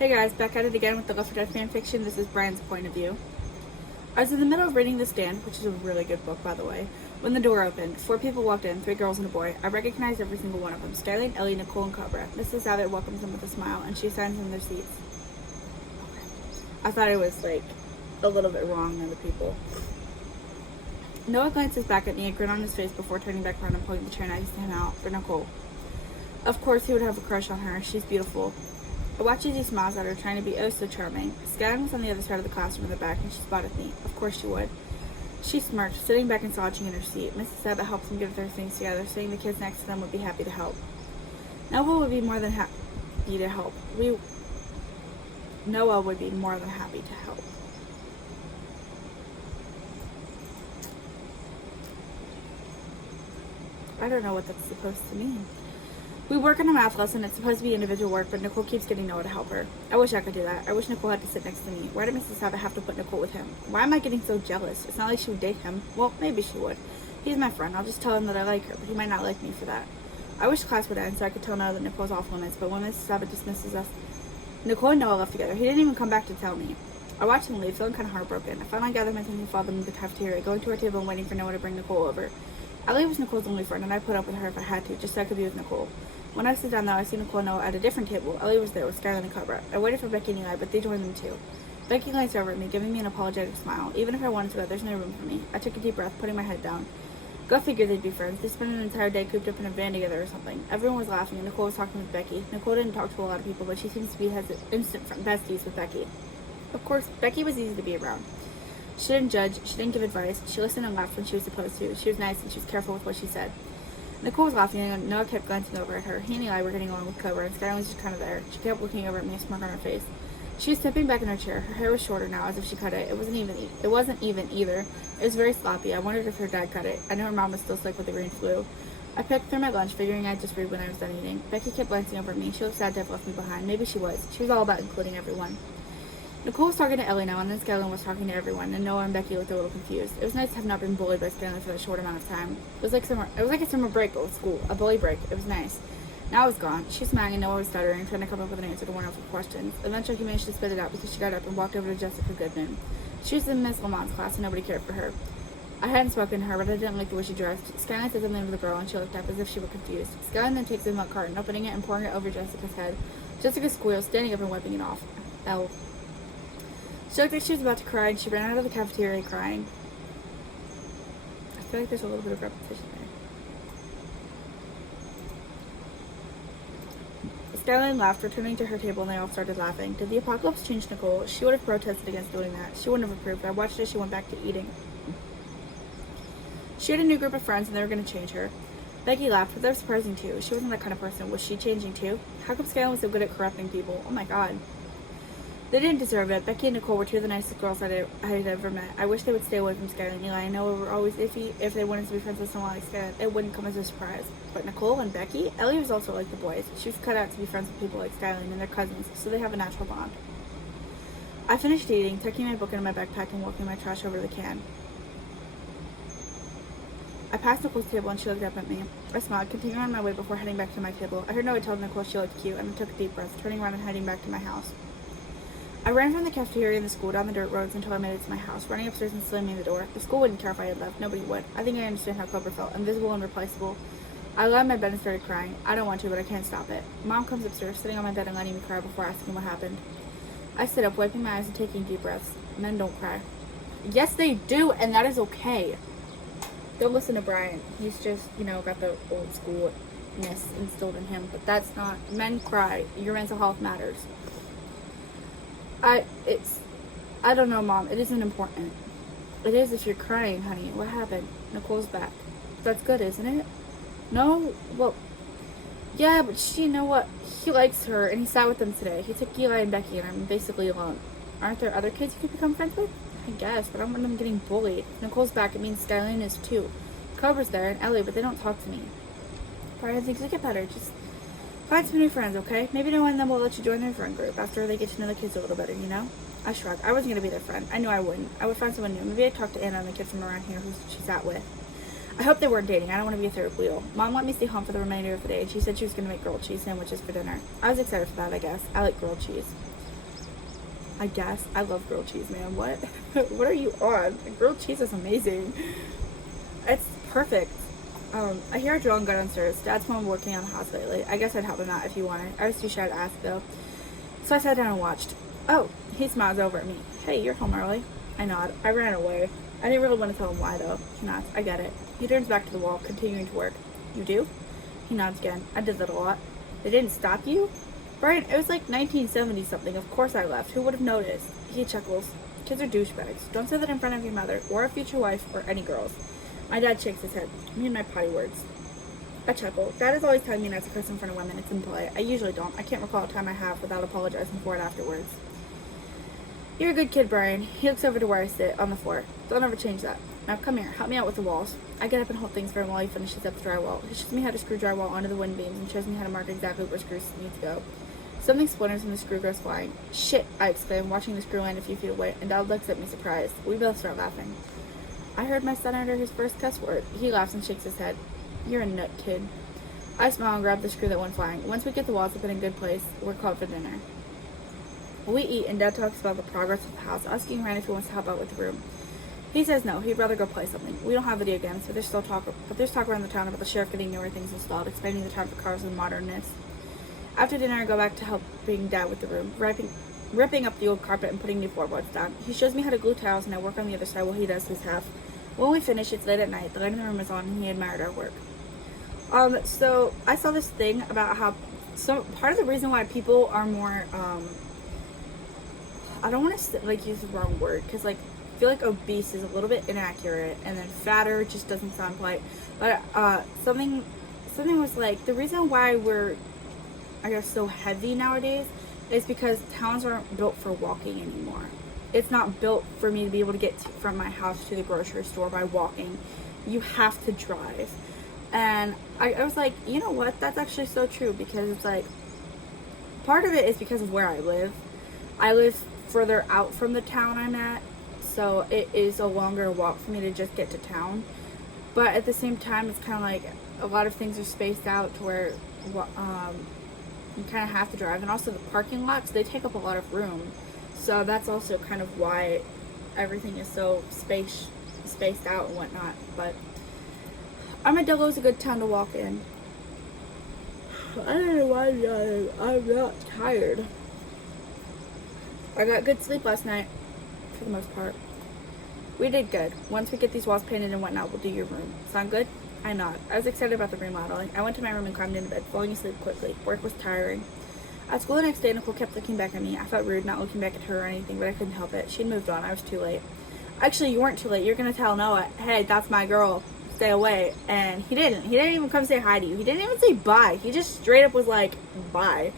Hey guys, back at it again with the Left 4 Dead fanfiction. This is Bryan's point of view. I was in the middle of reading The Stand, which is a really good book, by the way, when the door opened. 4 people walked in, 3 girls and a boy. I recognized every single one of them. Skyline, Ellie, Nicole, and Cobra. Mrs. Abbott welcomes them with a smile, and she assigns them their seats. I thought I was, a little bit wrong on the people. Noah glances back at me, a grin on his face before turning back around and pulling the chair next to him out for Nicole. Of course, he would have a crush on her. She's beautiful. I watched as he smiles at her, trying to be oh so charming. Skyline was on the other side of the classroom in the back, and she spotted me. Of course she would. She smirked, sitting back and slouching in her seat. Mrs. Abbott helped them get their things together, saying the kids next to them would be happy to help. Noah would be more than happy to help. Noah would be more than happy to help. I don't know what that's supposed to mean. We work on a math lesson. It's supposed to be individual work, but Nicole keeps getting Noah to help her. I wish I could do that. I wish Nicole had to sit next to me. Why did Mrs. Abbott have to put Nicole with him? Why am I getting so jealous? It's not like she would date him. Well, maybe she would. He's my friend. I'll just tell him that I like her, but he might not like me for that. I wish class would end so I could tell Noah that Nicole's off limits, but when Mrs. Abbott dismisses us, Nicole and Noah left together. He didn't even come back to tell me. I watched him leave, feeling kind of heartbroken. I finally gathered my thinking and followed them to the cafeteria, going to our table and waiting for Noah to bring Nicole over. Ellie was Nicole's only friend, and I put up with her if I had to, just so I could be with Nicole. When I sit down, though, I see Nicole and Noah at a different table. Ellie was there with Skylar and Cobra. I waited for Becky and Eli, but they joined them too. Becky glanced over at me, giving me an apologetic smile. Even if I wanted to go, there's no room for me. I took a deep breath, putting my head down. Go figure they'd be friends. They spent an entire day cooped up in a van together or something. Everyone was laughing, and Nicole was talking with Becky. Nicole didn't talk to a lot of people, but she seems to be has instant besties with Becky. Of course, Becky was easy to be around. She didn't judge. She didn't give advice. She listened and laughed when she was supposed to. She was nice, and she was careful with what she said. Nicole was laughing, and Noah kept glancing over at her. He and Eli were getting along with Cobra, and Skylar was just kind of there. She kept looking over at me, a smirk on her face. She was stepping back in her chair. Her hair was shorter now, as if she cut it. It wasn't even either. It was very sloppy. I wondered if her dad cut it. I knew her mom was still sick with the green flu. I picked through my lunch, figuring I'd just read when I was done eating. Becky kept glancing over at me. She looked sad to have left me behind. Maybe she was. She was all about including everyone. Nicole was talking to Ellie now, and then Skylar was talking to everyone, and Noah and Becky looked a little confused. It was nice to have not been bullied by Skylar for that short amount of time. It was like a summer break, but with school. A bully break. It was nice. Now it was gone. She was smiling, and Noah was stuttering, trying to come up with an answer to one of her questions. Eventually, he managed to spit it out because she got up and walked over to Jessica Goodman. She was in Miss Lamont's class, and nobody cared for her. I hadn't spoken to her, but I didn't like the way she dressed. Skyline said something to the girl, and she looked up as if she were confused. Skyline then takes the milk carton, opening it and pouring it over Jessica's head. Jessica squealed, standing up and wiping it off. She looked like she was about to cry, and she ran out of the cafeteria crying. I feel like there's a little bit of repetition there. Skyline laughed, returning to her table, and they all started laughing. Did the apocalypse change Nicole? She would have protested against doing that. She wouldn't have approved. I watched as she went back to eating. She had a new group of friends, and they were going to change her. Becky laughed, but that was surprising too. She wasn't that kind of person. Was she changing too? How come Skyline was so good at corrupting people? Oh my god. They didn't deserve it. Becky and Nicole were two of the nicest girls I had ever met. I wish they would stay away from Skylar and Eli. I know we were always iffy if they wanted to be friends with someone like Skylar. It wouldn't come as a surprise. But Nicole and Becky, Ellie was also like the boys. She was cut out to be friends with people like Skylar and their cousins, so they have a natural bond. I finished eating, tucking my book into my backpack and walking my trash over to the can. I passed Nicole's table and she looked up at me. I smiled, continuing on my way before heading back to my table. I heard Noah tell Nicole she looked cute, and I took a deep breath, turning around and heading back to my house. I ran from the cafeteria and the school down the dirt roads until I made it to my house, running upstairs and slamming the door. The school wouldn't care if I had left. Nobody would. I think I understand how Cobra felt. Invisible and replaceable. I lay on my bed and started crying. I don't want to, but I can't stop it. Mom comes upstairs, sitting on my bed and letting me cry before asking what happened. I sit up, wiping my eyes and taking deep breaths. Men don't cry. Yes, they do, and that is okay. Don't listen to Bryan. He's just, got the old schoolness instilled in him, but that's not. Men cry. Your mental health matters. I don't know, Mom. It isn't important. It is if you're crying, honey. What happened? Nicole's back. That's good, isn't it? No? Well, yeah, but you know what? He likes her, and he sat with them today. He took Eli and Becky, and I'm basically alone. Aren't there other kids you could become friends with? I guess, but I don't want them getting bullied. If Nicole's back, it means Skyline is too. Cobra's there, and Ellie, but they don't talk to me. Bryan thinks it get better. Just find some new friends, okay? Maybe no one of them will let you join their friend group after they get to know the kids a little better, I shrugged. I wasn't going to be their friend. I knew I wouldn't. I would find someone new. Maybe I'd talk to Anna and the kid from around here who she sat with. I hope they weren't dating. I don't want to be a third wheel. Mom let me stay home for the remainder of the day, and she said she was going to make grilled cheese sandwiches for dinner. I was excited for that, I guess. I like grilled cheese. I guess. I love grilled cheese, man. What? What are you on? Grilled cheese is amazing. It's perfect. I hear a drill and go downstairs. Dad's mom working on the house lately. I guess I'd help him out if you wanted. I was too shy to ask, though. So I sat down and watched. Oh, he smiles over at me. Hey, you're home early. I nod. I ran away. I didn't really want to tell him why, though. He nods. I get it. He turns back to the wall, continuing to work. You do? He nods again. I did that a lot. They didn't stop you? Bryan, it was like 1970 something. Of course I left. Who would have noticed? He chuckles. Kids are douchebags. Don't say that in front of your mother, or a future wife, or any girls. My dad shakes his head. Me and my potty words. I chuckle. Dad is always telling me not to cuss in front of women. It's impolite. I usually don't. I can't recall a time I have without apologizing for it afterwards. You're a good kid, Bryan. He looks over to where I sit, on the floor. Don't ever change that. Now come here. Help me out with the walls. I get up and hold things for him while he finishes up the drywall. He shows me how to screw drywall onto the wind beams and shows me how to mark exactly where screws need to go. Something splinters and the screw goes flying. Shit, I exclaim, watching the screw land a few feet away, and Dad looks at me surprised. We both start laughing. I heard my son utter his first cuss word. He laughs and shakes his head. You're a nut, kid. I smile and grab the screw that went flying. Once we get the walls up in a good place, we're called for dinner. We eat, and Dad talks about the progress of the house, asking Ryan if he wants to help out with the room. He says no, he'd rather go play something. We don't have video games, but there's talk around the town about the sheriff getting newer things installed, expanding the type of cars and modernness. After dinner, I go back to helping Dad with the room, ripping up the old carpet and putting new floorboards down. He shows me how to glue tiles, and I work on the other side while he does his half. When we finish, it's late at night. The light in the room is on, and he admired our work. So I saw this thing about how part of the reason why people are more, I don't want to use the wrong word, because I feel like obese is a little bit inaccurate, and then fatter just doesn't sound polite. But something was like, the reason why we're, I guess, so heavy nowadays is because towns aren't built for walking anymore. It's not built for me to be able to get from my house to the grocery store by walking. You have to drive. And I was like, you know what? That's actually so true, because it's like, part of it is because of where I live. I live further out from the town I'm at, so it is a longer walk for me to just get to town. But at the same time, it's kind of like a lot of things are spaced out to where you kind of have to drive. And also the parking lots, they take up a lot of room. So that's also kind of why everything is so spaced out and whatnot. But Armadillo is a good town to walk in. I don't know why I'm not tired. I got good sleep last night, for the most part. We did good. Once we get these walls painted and whatnot, we'll do your room. Sound good? I nod. I was excited about the remodeling. I went to my room and climbed into bed, falling asleep quickly. Work was tiring. At school the next day, Nicole kept looking back at me. I felt rude not looking back at her or anything, but I couldn't help it. She'd moved on. I was too late. Actually, you weren't too late. You're going to tell Noah, hey, that's my girl. Stay away. And he didn't. He didn't even come say hi to you. He didn't even say bye. He just straight up was like, bye.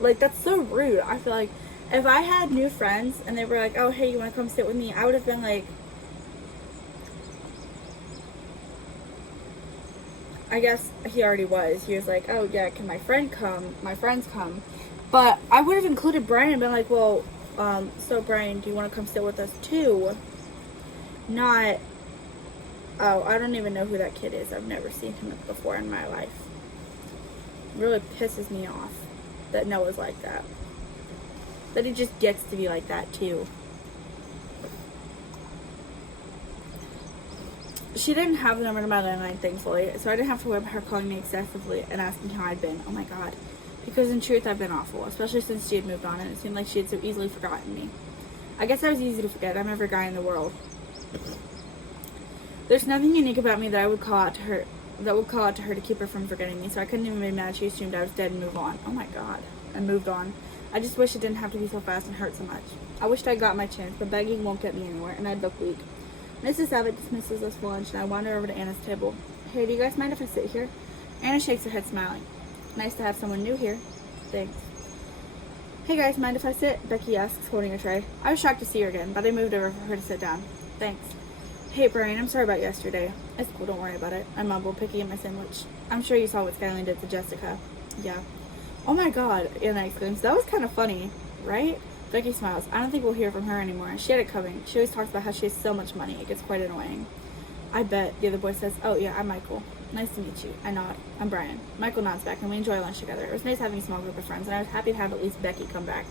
That's so rude. I feel like if I had new friends and they were like, oh, hey, you want to come sit with me? I would have been like, I guess he already was. He was like, oh, yeah, can my friend come? My friends come. But I would have included Bryan and been like, well, so Bryan, do you want to come sit with us too? Not, oh, I don't even know who that kid is. I've never seen him before in my life. It really pisses me off that Noah's like that. That he just gets to be like that too. She didn't have the number to my landline, thankfully, so I didn't have to worry about her calling me excessively and asking how I'd been. Oh my god. Because in truth, I've been awful, especially since she had moved on and it seemed like she had so easily forgotten me. I guess I was easy to forget. I'm every guy in the world. There's nothing unique about me that I would call out to her, to keep her from forgetting me, so I couldn't even be mad she assumed I was dead and move on. Oh my god. And moved on. I just wish it didn't have to be so fast and hurt so much. I wished I got my chance, but begging won't get me anywhere, and I'd look weak. Mrs. Abbott dismisses us for lunch, and I wander over to Anna's table. Hey, do you guys mind if I sit here? Anna shakes her head, smiling. Nice to have someone new here. Thanks. Hey guys, mind if I sit? Becky asks, holding a tray. I was shocked to see her again, but I moved over for her to sit down. Thanks. Hey Bryan, I'm sorry about yesterday. It's cool, don't worry about it. I mumbled, picking at my sandwich. I'm sure you saw what Skyline did to Jessica. Yeah. Oh my god, Anna exclaims. That was kind of funny, right? Becky smiles. I don't think we'll hear from her anymore. She had it coming. She always talks about how she has so much money. It gets quite annoying. I bet. The other boy says, oh yeah, I'm Michael. Nice to meet you. I nod. I'm Bryan. Michael nods back and we enjoy lunch together. It was nice having a small group of friends and I was happy to have at least Becky come back.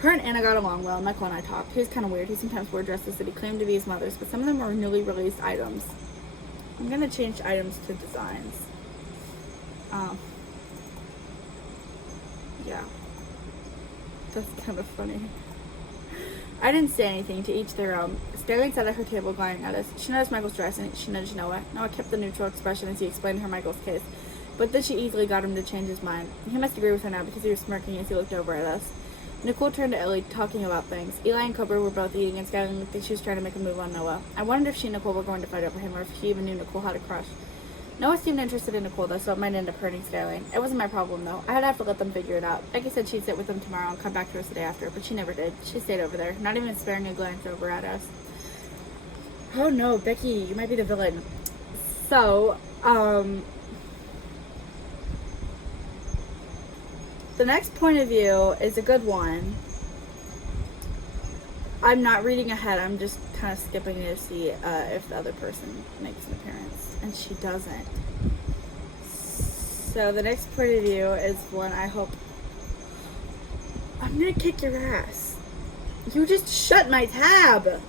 Her and Anna got along well. Michael and I talked. He was kind of weird. He sometimes wore dresses that he claimed to be his mother's, but some of them were newly released items. I'm going to change items to designs. Yeah. That's kind of funny. I didn't say anything, to each their own. Sterling sat at her table glaring at us. She noticed Michael's dress and she nudged Noah. Noah kept the neutral expression as he explained to her Michael's case, but then she easily got him to change his mind. He must agree with her now because he was smirking as he looked over at us. Nicole turned to Ellie, talking about things. Eli and Cobra were both eating, and Skylar looked like she was trying to make a move on Noah. I wondered if she and Nicole were going to fight over him, or if he even knew Nicole had a crush. Noah seemed interested in Nicole, though, so it might end up hurting Skylar. It wasn't my problem, though. I'd have to let them figure it out. Like I said, she'd sit with them tomorrow and come back to us the day after, but she never did. She stayed over there, not even sparing a glance over at us. Oh no, Becky, you might be the villain. So, the next point of view is a good one. I'm not reading ahead. I'm just kind of skipping to see if the other person makes an appearance. And she doesn't. So the next point of view is one I hope... I'm going to kick your ass. You just shut my tab.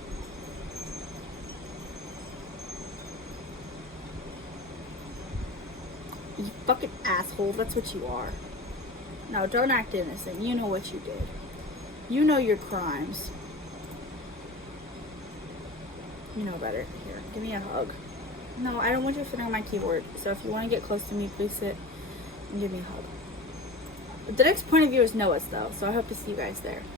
You fucking asshole. That's what you are. No, don't act innocent. You know what you did. You know your crimes. You know better. Here, give me a hug. No, I don't want you sitting on my keyboard. So if you want to get close to me, please sit and give me a hug. But the next point of view is Noah's, though. So I hope to see you guys there.